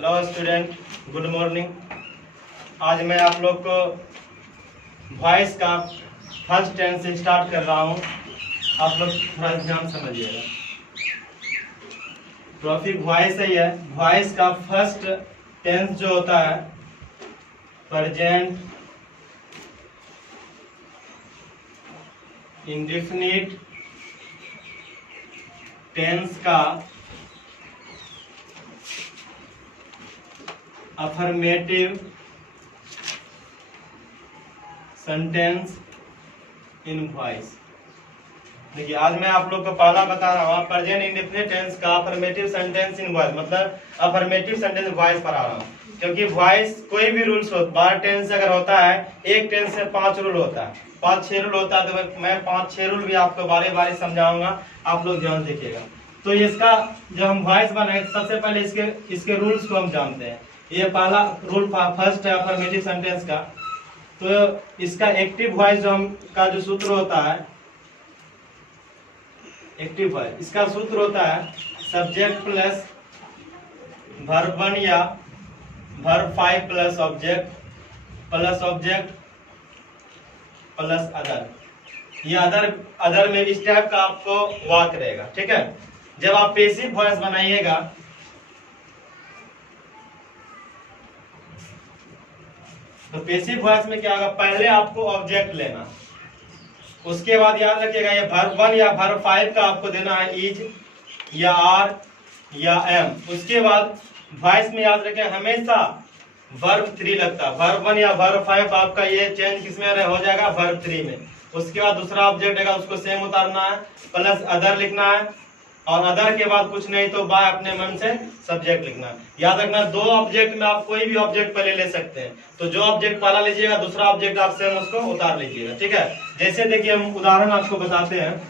Hello student, good morning. आज मैं आप लोग को वॉइस का फर्स्ट टेंस से स्टार्ट कर रहा हूँ। आप लोग थोड़ा ध्यान समझिएगा। टॉपिक वॉइस ही है। वॉइस का फर्स्ट टेंस जो होता है प्रेजेंट इंडेफिनिट टेंस का अफर्मेटिव सेंटेंस इन वॉइस। देखिए, आज मैं आप लोग को पहला बता रहा हूँ प्रेजेंट इंडेफिनिट टेंस का अफर्मेटिव सेंटेंस इन वॉइस, मतलब अफर्मेटिव सेंटेंस वॉइस पर आ रहा हूँ। क्योंकि वॉइस कोई भी रूल्स हो, 12 टेंस अगर होता है, एक टेंस से 5 रूल होता है, 5-6 रूल होता है, तो मैं 5-6 रूल भी आपको बारी बारी समझाऊंगा। आप लोग ध्यान देखिएगा। तो इसका जब हम वॉइस बनाए, सबसे पहले इसके रूल्स को हम जानते हैं। ये पहला रूल फर्स्ट है अफर्मेटिव सेंटेंस का। तो इसका एक्टिव वॉइस का जो सूत्र होता है, एक्टिव वॉइस, इसका सूत्र होता है सब्जेक्ट प्लस वर्ब 1 या verb 5 plus object plus other. ये अदर में इस टाइप का आपको वाक्य रहेगा, ठीक है। जब आप पैसिव वॉइस बनाइएगा, तो पैसिव वॉइस में क्या होगा, पहले आपको ऑब्जेक्ट लेना, उसके बाद याद रखिएगा ये वर्ब 1 या वर्ब 5 का आपको देना है इज या आर या एम। उसके बाद वॉइस में याद रखें हमेशा वर्ब 3 लगता है। वर्ब 1 या वर्ब 5 आपका ये चेंज किसमें हो जाएगा, वर्ब 3 में। उसके बाद दूसरा ऑब्जेक्ट रहेगा, उसको सेम उतारना है, प्लस अदर लिखना है, और अदर के बाद कुछ नहीं तो बाय अपने मन से सब्जेक्ट लिखना है। याद रखना, 2 ऑब्जेक्ट में आप कोई भी ऑब्जेक्ट पहले ले सकते हैं। तो जो ऑब्जेक्ट पहला लीजिएगा, दूसरा ऑब्जेक्ट आप सेम उसको उतार लीजिएगा, ठीक है। जैसे देखिए, हम उदाहरण आपको बताते हैं।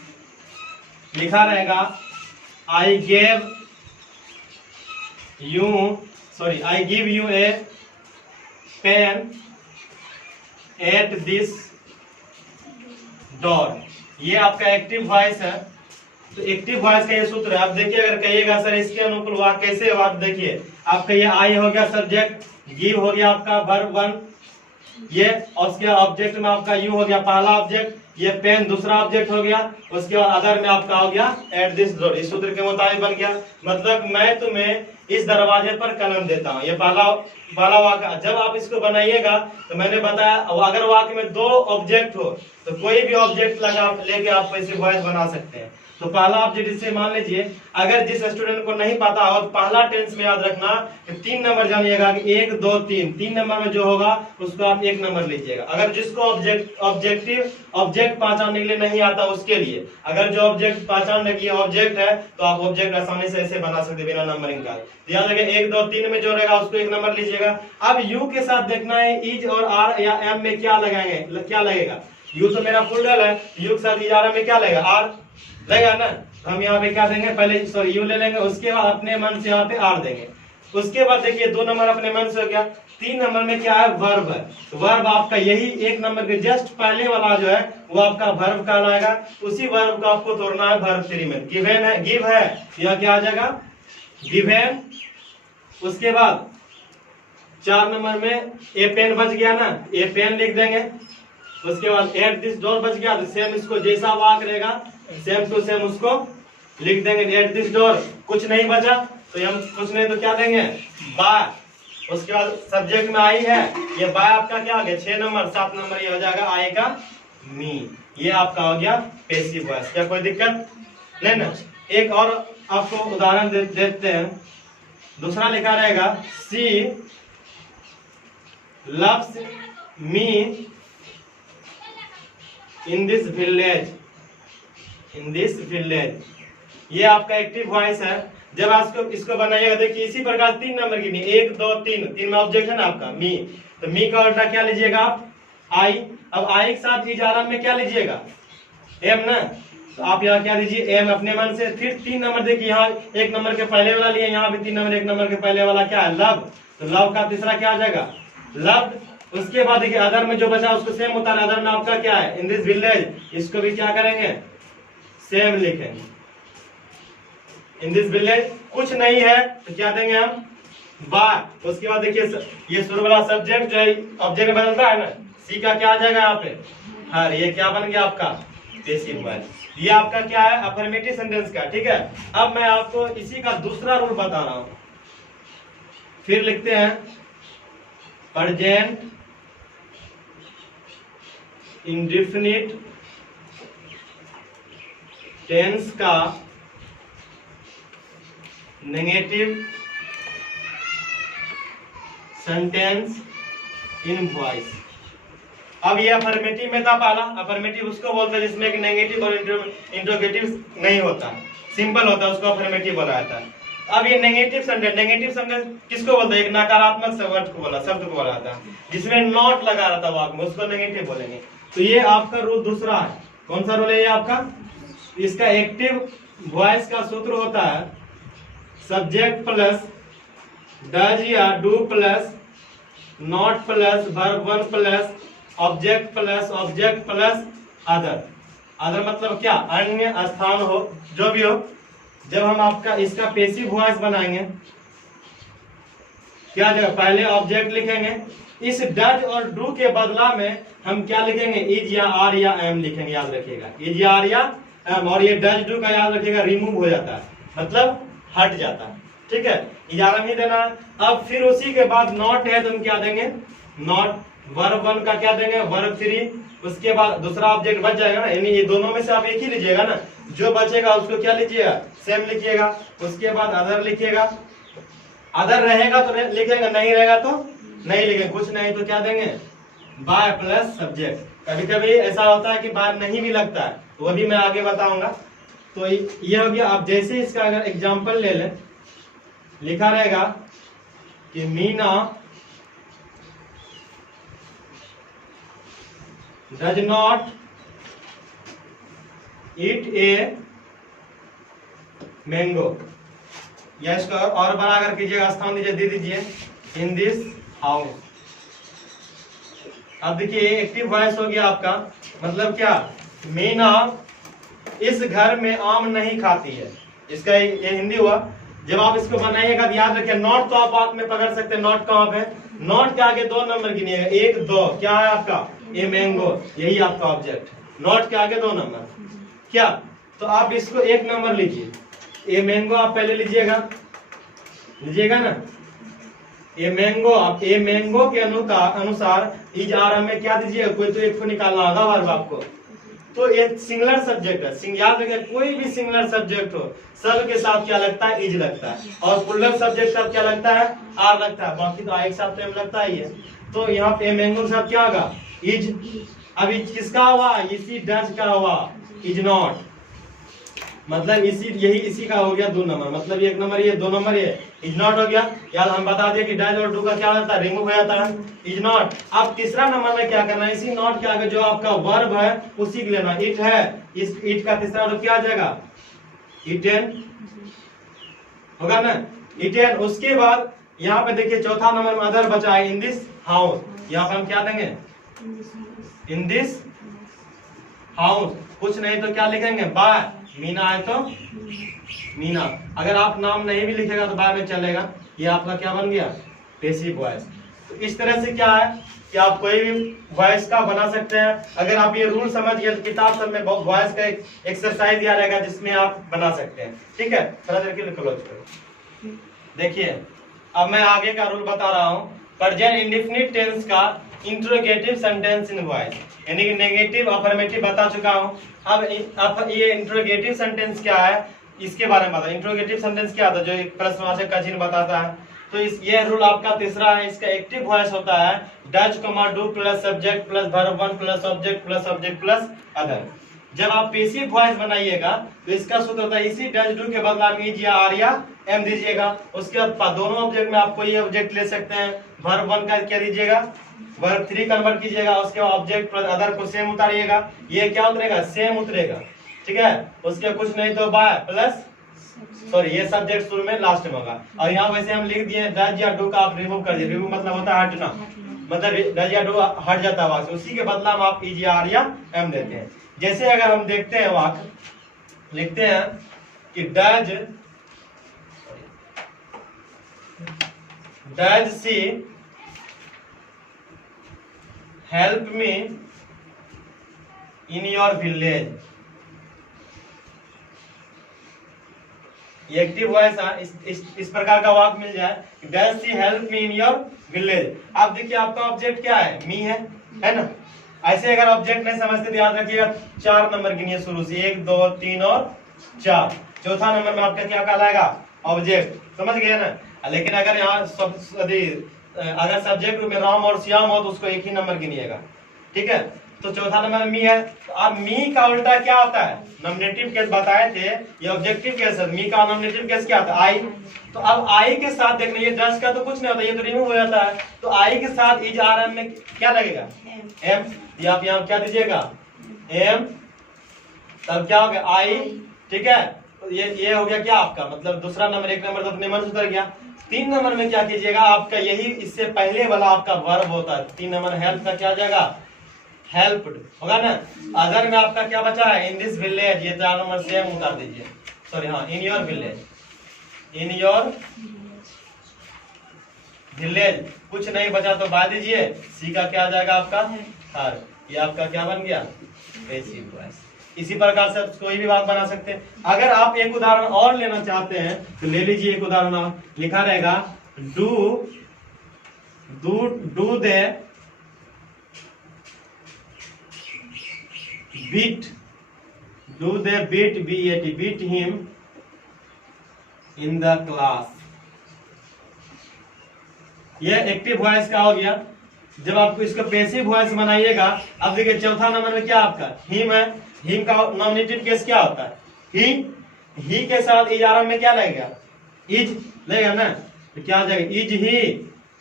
लिखा रहेगा I give U A pen at this door. ये आपका एक्टिव वॉइस है। तो एक्टिव वॉइस का ये सूत्र है। आप देखिए, अगर कहिएगा सर इसके अनुकूल वाक्य कैसे वाक्य, देखिए आपका ये आई हो गया सब्जेक्ट, गिव हो गया आपका वर्ब 1, ये, और उसके ऑब्जेक्ट में आपका यू हो गया पहला ऑब्जेक्ट, ये पेन दूसरा ऑब्जेक्ट हो गया, उसके बाद अदर में आपका हो गया एट दिस डोर। इस सूत्र के मुताबिक बन गया। मतलब मैं तुम्हें इस दरवाजे पर कलम देता हूँ। ये पहला वाक्य। जब आप इसको बनाइएगा, तो मैंने बताया अगर वाक्य में 2 ऑब्जेक्ट हो, तो कोई भी ऑब्जेक्ट लेके आप ऐसे वॉइस बना सकते हैं। तो पहला ऑब्जेक्ट इससे मान लीजिए, अगर जिस स्टूडेंट को नहीं पता हो, पहला टेंस में याद रखना कि 3 नंबर जानिएगा कि 1 2 3 नंबर में जो होगा उसको आप 1 नंबर लीजिएगा। अगर जिसको ऑब्जेक्ट पहचानने के लिए नहीं आता, उसके लिए अगर जो ऑब्जेक्ट पहचानने की ऑब्जेक्ट है, तो आप ऑब्जेक्ट आसानी से ऐसे बना सकते बिना नंबरिंग का। तो याद रखिए 1 2 3 में जो रहेगा उसको 1 नंबर लीजिएगा। अब यू के साथ देखना है इज और आर या एम में क्या लगेगा। यू तो मेरा फुल डल है, यू के साथ इज आर में क्या लगेगा, आर लगेगा ना। हम यहाँ पे क्या देंगे, पहले यू ले लेंगे, उसके बाद अपने मन से यहाँ पे आर देंगे। उसके बाद देखिए 2 नंबर अपने मन से हो गया। 3 नंबर में क्या है, वर्ब है। तो वर्ब आपका यही 1 नंबर के जस्ट पहले वाला जो है वो आपका वर्ब कहलाएगा। उसी वर्ब को आपको तोड़ना है वर्ब 3 में। गिवन है, गिव है, यह क्या आ जाएगा, गिवन। उसके बाद 4 नंबर में ए पेन बच गया ना, ए पेन लिख देंगे। उसके बाद एट दिस डोर बच गया, तो सेम इसको जैसा वाक्य रहेगा सेम टू सेम उसको लिख देंगे एट दिस डोर। कुछ नहीं बचा तो हम कुछ नहीं तो क्या देंगे, बाय। उसके बाद सब्जेक्ट में आई है, ये बाय आपका क्या आ गया 6 नंबर। 7 नंबर ये हो जाएगा आई का मी। ये आपका हो गया पैसिव वॉइस। क्या कोई दिक्कत नहीं ना। एक और आपको उदाहरण देते हैं। दूसरा लिखा रहेगा she loves me in this village. ये आपका एक्टिव वॉइस है। जब आप इसको बनाइएगा, देखिए इसी प्रकार 3 नंबर की मी, 1 2 3 में ऑब्जेक्ट है ना आपका मी। तो मी का उल्टा क्या लीजिएगा आप, आई। अब आई के साथ इजारा में क्या लीजिएगा, एम ना। तो आप यहाँ क्या लीजिए, एम अपने मन से। फिर 3 नंबर देखिए, यहाँ 1 नंबर के पहले वाला लिए, यहाँ भी 3 नंबर 1 नंबर के पहले वाला क्या है, लव। तो लव का तीसरा क्या आ जाएगा, लव। उसके बाद देखिए अदर में जो बचा उसको सेम उतार। अदर में आपका क्या है, इन दिस विलेज, इसको भी क्या करेंगे, सेम लिखेंगे। इन दिस विलेज कुछ नहीं है तो क्या देंगे हम, बाय। उसके बाद देखिए ये शुरू वाला सब्जेक्ट जो है ऑब्जेक्ट बदलता है ना, सी का क्या आ जाएगा यहाँ पे हर, ये क्या बन गया आपका पैसिव वॉइस। ये आपका क्या है अफर्मेटिव सेंटेंस का, ठीक है। अब मैं आपको इसी का दूसरा रूल बता रहा हूं। फिर लिखते हैं प्रेजेंट इंडेफिनिट टेंस का नेगेटिव सेंटेंस इन वॉइस। अब ये अफर्मेटिव में था पहला, अफर्मेटिव उसको बोलते हैं जिसमें एक नेगेटिव और इंट्रोगेटिव नहीं होता, सिंपल होता है, उसको अफर्मेटिव बोला जाता है। अब ये नेगेटिव सेंटेंस किसको बोलते हैं, एक नकारात्मक शब्द को बोला जाता है जिसमें नॉट लगा रहता है वाक्य में, उसको नेगेटिव बोलेंगे। तो ये आपका रूल दूसरा है। कौन सा रूल है ये आपका, इसका एक्टिव वॉइस का सूत्र होता है सब्जेक्ट प्लस डज या do plus not plus verb one plus object plus other. Other मतलब क्या, अन्य स्थान हो, जो भी हो। जब हम आपका इसका पैसिव वॉइस बनाएंगे क्या जगह पहले ऑब्जेक्ट लिखेंगे, इस डज और डू के बदला में हम क्या लिखेंगे, इज या आर या एम लिखेंगे, याद रखिएगा इज या आर या एम। और ये डज डू का याद रखिएगा रिमूव हो जाता है, मतलब हट जाता है, ठीक है, इजारा नहीं देना है। अब फिर उसी के बाद नॉट है तो हम क्या देंगे, नॉट वर्ब वन का क्या देंगे, वर्ब थ्री। उसके बाद दूसरा ऑब्जेक्ट बच जाएगा ना, यानी ये दोनों में से आप एक ही लीजिएगा ना, जो बचेगा उसको क्या लीजिएगा, सेम लिखिएगा। उसके बाद अदर लिखिएगा, अदर रहेगा तो लिखेंगे, नहीं रहेगा तो नहीं लिखेंगे, कुछ नहीं तो क्या देंगे, बाय प्लस सब्जेक्ट। कभी कभी ऐसा होता है कि बाय नहीं भी लगता है, तो वो भी मैं आगे बताऊंगा। तो ये हो गया। आप जैसे इसका अगर एग्जाम्पल ले लें, लिखा रहेगा कि Meena does not eat a mango, या इसको और बड़ा कर कीजिएगा, स्थान दीजिए, दे दीजिए इन दिस हाउस। अब देखिए एक्टिव वॉइस हो गया आपका, मतलब क्या, मीना इस घर में आम नहीं खाती है, इसका ये हिंदी हुआ। जब आप इसको बनाइएगा तो याद रखिए नॉट तो आप बात में पकड़ सकते हैं, नॉट कहाँ पे, नॉट के आगे दो नंबर गिनिएगा, एक दो, क्या है आपका ए मैंगो, यही आपका ऑब्जेक्ट। नॉट के आगे दो नंबर क्या, तो आप इसको एक नंबर लीजिए, ए मैंगो आप पहले लीजिएगा ना, ए मैंगो। आप ए मैंगो के अनुसार इज आर में क्या दीजिएगा, कोई तो एक को निकालना होगा वर्ब आपको। तो ये सिंगुलर सब्जेक्ट है, याद रखिए कोई भी सिंगुलर सब्जेक्ट हो सब के साथ क्या लगता है, इज लगता है, और प्लूरल सब्जेक्ट सब क्या लगता है, आर लगता है, बाकी तो एक साथ एम लगता ही है। तो यहाँ पे मैंगो के साथ क्या होगा, इज। अब इज किसका हुआ, इसी डज का हुआ, इज नॉट, मतलब इसी का हो गया दो नंबर, मतलब एक नंबर ये, दो नंबर ये, इज नॉट हो गया। याद हम बता दिए कि डज और डू का क्या होता है, रिमूव हो जाता है, इज नॉट। अब तीसरा नंबर में क्या करना है, इसी नॉट के आगे जो आपका वर्ब है उसी को लेना, इट है, इस इट का तीसरा रूप क्या आ जाएगा, इटेन होगा ना, इटेन। उसके बाद यहाँ पे देखिए चौथा नंबर में अदर बचा है, इन दिस हाउस, यहाँ पे हम क्या देंगे, इन दिस हाउस। कुछ नहीं तो क्या लिखेंगे, बाय, मीना है तो मीना। अगर आप नाम नहीं भी लिखेगा तो बाय में चलेगा, ये आपका क्या बन गया, पैसिव वॉइस। तो इस तरह से क्या है कि आप कोई भी वॉइस का बना सकते हैं। अगर आप ये रूल समझ गए तो किताब सब में वॉइस का एक एक्सरसाइज दिया रहेगा जिसमें आप बना सकते हैं, ठीक है। थोड़ा देर के लिए क्लोज करो। देखिए अब मैं आगे का रूल बता रहा हूँ, प्रेजेंट इंडेफिनिट टेंस का इंट्रोगेटिव सेंटेंस इन वॉइस, यानी कि नेगेटिव अफर्मेटिव बता चुका हूँ। अब ये इंट्रोगेटिव सेंटेंस क्या है इसके बारे में बता। इंट्रोगेटिव सेंटेंस क्या था, जो एक प्रश्नवाचक का चिन्ह बताता है। तो ये रूल आपका तीसरा है, इसका एक्टिव वॉइस होता है डज कमा do plus subject plus verb one plus object plus other. जब आप पैसिव वॉइस बनाइएगा तो इसका सूत्र होता है इसी डज डू के बदला में इज या आर या एम दीजिएगा। उसके बाद दोनों ऑब्जेक्ट में आप कोई ऑब्जेक्ट ले सकते हैं, वर्ब वन का क्या दीजिएगा, वर्ब थ्री कन्वर्ट कीजिएगा, उसके बाद ऑब्जेक्ट प्लस अदर को सेम उतारिएगा, ये क्या उतरेगा, सेम उतरेगा, ठीक है। उसके कुछ नहीं तो बाय प्लस सॉरी ये सब्जेक्ट शुरू में लास्ट में होगा। और यहाँ वैसे हम लिख दिए डज या डू का आप रिमूव कर दिए, रिमूव मतलब होता है हटना, मतलब डज या डू हट जाता है वाक्य, उसी के बदला में आप इज या आर या एम देते हैं। जैसे अगर हम देखते हैं वाक्य, लिखते हैं कि does does she help me in your village. Active voice इस प्रकार का वाक्य मिल जाए, does she help me in your village. आप देखिए आपका ऑब्जेक्ट क्या है, मी है ना। ऐसे अगर ऑब्जेक्ट नहीं समझते तो याद रखिएगा 4 नंबर गिनिए शुरू से, 1 2 3 और 4। चौथा नंबर में आपका क्या कहलाएगा, ऑब्जेक्ट, समझ गए ना। लेकिन अगर यहाँ अगर सब्जेक्ट में राम और श्याम हो तो उसको 1 ही नंबर गिनिएगा, ठीक है। तो चौथा नंबर मी है। तो अब मी का उल्टा क्या होता है, नॉमिनेटिव केस बताए थे, ये ऑब्जेक्टिव केस है। मी का नॉमिनेटिव केस क्या होता है, आई। तो अब आई के साथ देखना, ये डज का तो कुछ नहीं होता, ये तो रिमूव हो जाता है। तो आई के साथ इज आर एम में क्या लगेगा, एम। ये आप यहाँ क्या दीजिएगा, एम, तब क्या हो गया आई, ठीक है। तो ये हो गया क्या आपका, मतलब दूसरा नंबर, 1 नंबर तो अपने मन से उतर गया। 3 नंबर में क्या कीजिएगा, आपका यही इससे पहले वाला आपका वर्ब होता है। 3 नंबर हेल्प का क्या आ जाएगा, हेल्प्ड होगा ना। अदर में आपका क्या बचा है, इन दिस विलेज, ये 4 नंबर सेम उतार दीजिए, सॉरी हाँ, in your village, in your village. कुछ नहीं बचा तो बाय दीजिए, सी का क्या आ जाएगा आपका हर। ये आपका क्या बन गया, पैसिव वॉइस। इसी प्रकार से कोई भी बात बना सकते हैं। अगर आप एक उदाहरण और लेना चाहते हैं तो ले लीजिए एक उदाहरण और। लिखा रहेगा do they beat, do they beat BAT, beat him in the class. ये एक्टिव वॉइस का हो गया। जब आपको इसको पैसिव वॉइस बनाइएगा, अब देखिए चौथा नंबर में क्या आपका हिम है। हिम का नॉमिनेटिव केस क्या होता है, ही के साथ इज आरम में क्या लगेगा, इज लगेगा ना। तो क्या आ जाएगा, इज ही,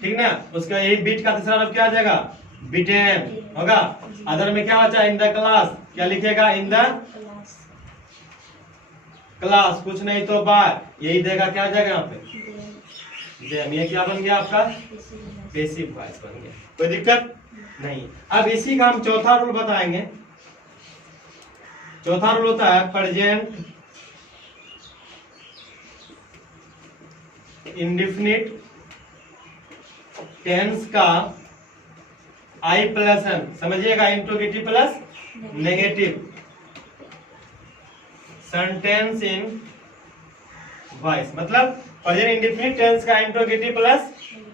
ठीक ना। उसका यही बीट का तीसरा रूप क्या आ जाएगा, बीटेन होगा। अदर में क्या बचा, इन द क्लास, क्या लिखेगा, इन द क्लास। कुछ नहीं तो बाय, यही देगा, क्या आ जाएगा यहाँ पे, ये क्या बन गया आपका, पैसिव वॉइस बन गया। कोई दिक्कत नहीं। अब इसी का हम चौथा रूल बताएंगे। चौथा रूल होता है प्रेजेंट इंडेफिनिट टेंस का आई प्लस एन, समझिएगा, interrogative plus negative sentence in voice. मतलब प्रेजेंट इंडेफिनिट टेंस का interrogative plus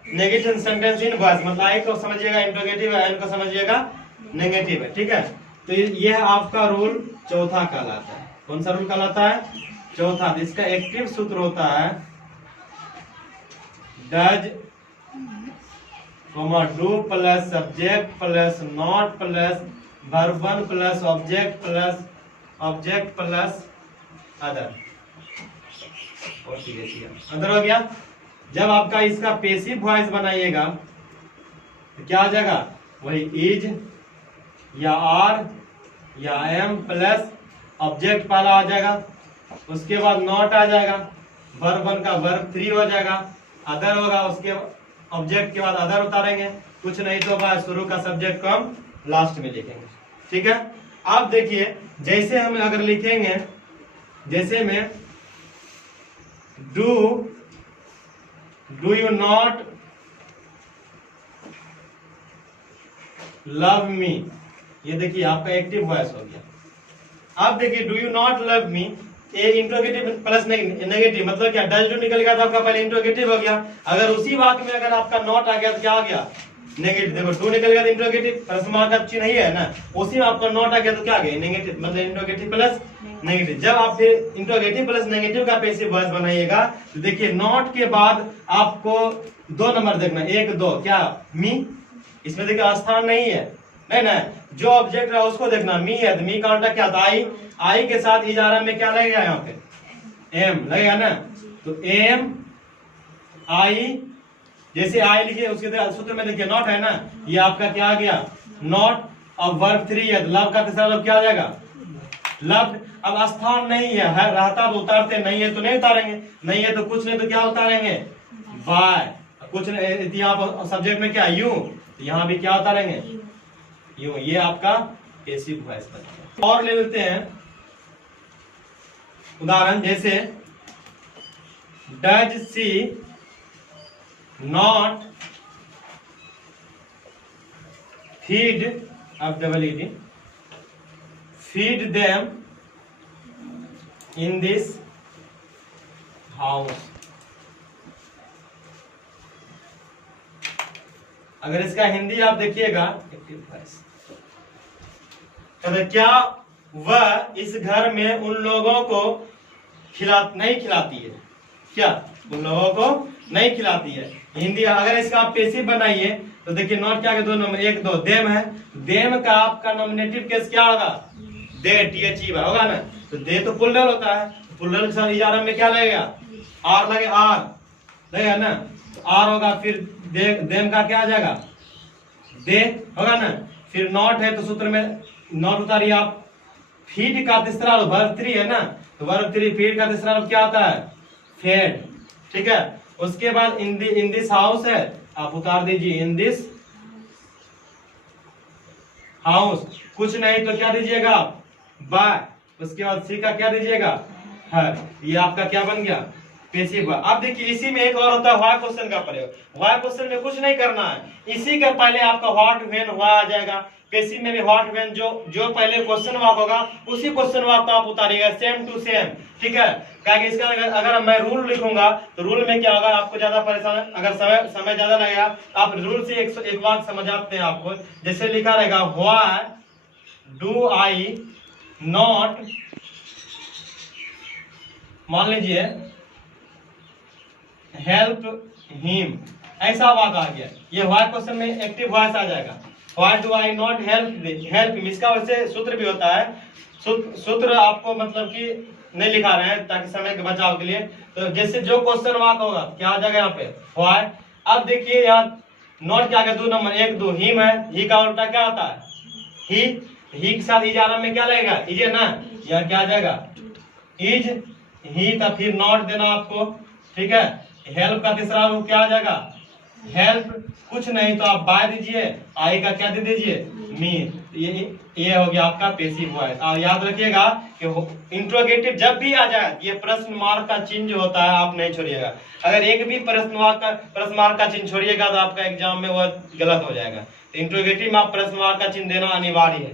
negative sentence in voice. मतलब आई को समझिएगा इंट्रोगेटिव है, एन को समझिएगा नेगेटिव है, ठीक है। तो ये आपका रूल चौथा कहलाता है। कौन सा रूल कहलाता है, चौथा। इसका एक्टिव सूत्र होता है does do plus subject plus not plus verb 1 plus object plus other. Other हो गया। जब आपका इसका पैसिव वॉइस बनाइएगा तो क्या आ जाएगा, वही इज या आर या एम प्लस ऑब्जेक्ट पहला आ जाएगा, उसके बाद नॉट आ जाएगा, वर्ब 1 का वर्ब 3 हो जाएगा, अदर होगा, उसके ऑब्जेक्ट के बाद अदर उतारेंगे। कुछ नहीं तो बाद शुरू का सब्जेक्ट को हम लास्ट में लिखेंगे, ठीक है। आप देखिए जैसे हम अगर लिखेंगे, जैसे में do you not love me, ये देखिए आपका एक्टिव वॉइस हो गया। अब देखिए do you not love me, ये इंट्रोगेटिव प्लस नेगेटिव, मतलब क्या, डज डू निकल गया तो आपका पहले इंट्रोगेटिव हो गया। अगर उसी वाक्य में अगर आपका नॉट आ गया तो क्या आ गया, नेगेटिव। देखो डू निकल गया तो इंट्रोगेटिव, प्रश्न मार्क का चिन्ह ही है ना, उसी में आपका नॉट आ गया तो क्या आ गया, नेगेटिव। मतलब इंट्रोगेटिव प्लस नेगेटिव। जब आप फिर इंट्रोगेटिव प्लस नेगेटिव का पैसिव वॉइस बनाइएगा तो देखिए नॉट के बाद आपको 2 नंबर देखना, 1 2, क्या मी, इसमें देखिए स्थान नहीं है, नहीं ना, जो ऑब्जेक्ट है उसको देखना, मी है तो मी का उल्टा क्या था, आई के साथ इज आर में क्या लगेगा, यहाँ पे एम लगेगा ना। तो एम आई, जैसे आई लिखिए उसके सूत्र में देखिए नॉट है ना, ये आपका क्या आ गया, नॉट। अब वर्ब 3 है तो लव का तीसरा लव क्या आ जाएगा, लव। अब स्थान नहीं है, रहता तो उतारते, नहीं है तो नहीं उतारेंगे, नहीं है तो कुछ नहीं तो क्या उतारेंगे, बाय। कुछ यहाँ सब्जेक्ट में क्या यू, यहाँ भी क्या उतारेंगे, यू। ये आपका पैसिव वॉइस बन। और ले लेते हैं उदाहरण, जैसे डज सी नॉट फीड, अब double ED, feed them in this house. अगर इसका हिंदी आप देखिएगा, क्या वह इस घर में उन लोगों को नहीं खिलाती है, क्या उन लोगों को नहीं खिलाती है। हिंदी अगर इसका आप पैसिव बनाइए तो देखिए नॉट क्या दो नंबर, एक दो देम है, देम का आपका नॉमिनेटिव केस क्या होगा, दे, टी होगा ना। तो दे तो प्लूरल होता है, प्लूरल के साथ इजारा में क्या लगेगा, आर लगे, आर लगेगा ना, आर होगा, फिर देम का क्या आ जाएगा, दे होगा ना। फिर नॉट है तो सूत्र में नॉट उतारिए आप, फीड का तीसरा वर्ब 3 है ना, तो वर्ब 3 फीड का तीसरा क्या आता है, फेड, ठीक है। उसके बाद इन दिस हाउस है, आप उतार दीजिए इन दिस हाउस, कुछ नहीं तो क्या दीजिएगा, बाय, उसके बाद सी का क्या दीजिएगा, है। ये आपका क्या बन गया, पैसिव। अब देखिए इसी में एक और होता है व्हाई क्वेश्चन का प्रयोग। व्हाई क्वेश्चन में कुछ नहीं करना है, इसी के पहले आपका व्हाट व्हेन हुआ आ जाएगा। पैसिव में भी व्हाट व्हेन जो पहले क्वेश्चन वाक होगा उसी क्वेश्चन वाक को आप उतारिएगा, सेम टू सेम, ठीक है। क्योंकि इसका अगर मैं रूल लिखूंगा तो रूल में क्या होगा, आपको ज्यादा परेशान, अगर समय ज्यादा लगेगा आप रूल से एक वाक समझ आते हैं आपको। जैसे लिखा रहेगा, व्हाई डू आई नॉट, मान लीजिए हेल्प हिम, ऐसा वाक आ गया, ये व्हाई क्वेश्चन में एक्टिव वॉइस आ जाएगा। Why do I not help him, इसका वैसे सूत्र भी होता है, सूत्र आपको मतलब कि नहीं लिखा रहे हैं ताकि समय के बचाव के लिए। तो जैसे जो क्वेश्चन वाक होगा क्या आ जाएगा यहाँ पे, व्हाई। अब देखिए यहाँ नॉट क्या है, 2 नंबर, 1 2 हिम है, ही का उल्टा क्या होता है, ही के साथ इजारा में क्या लगेगा, इज है ना, यहाँ क्या आ जाएगा, इज ही, तब फिर नॉट देना आपको, ठीक है। हेल्प का तीसरा रूप क्या आ जाएगा, हेल्प, कुछ नहीं तो आप बाय दीजिए, आई का क्या दे दीजिए, मी। ये हो गया आपका पैसिव वॉइस। और याद रखिएगा कि इंट्रोगेटिव जब भी आ जाए ये प्रश्न मार्क का चिन्ह जो होता है आप नहीं छोड़िएगा। अगर एक भी प्रश्न मार्क का चिन्ह छोड़िएगा तो आपका एग्जाम में वो गलत हो जाएगा। तो इंट्रोगेटिव में आप प्रश्न मार्क का चिन्ह देना अनिवार्य है।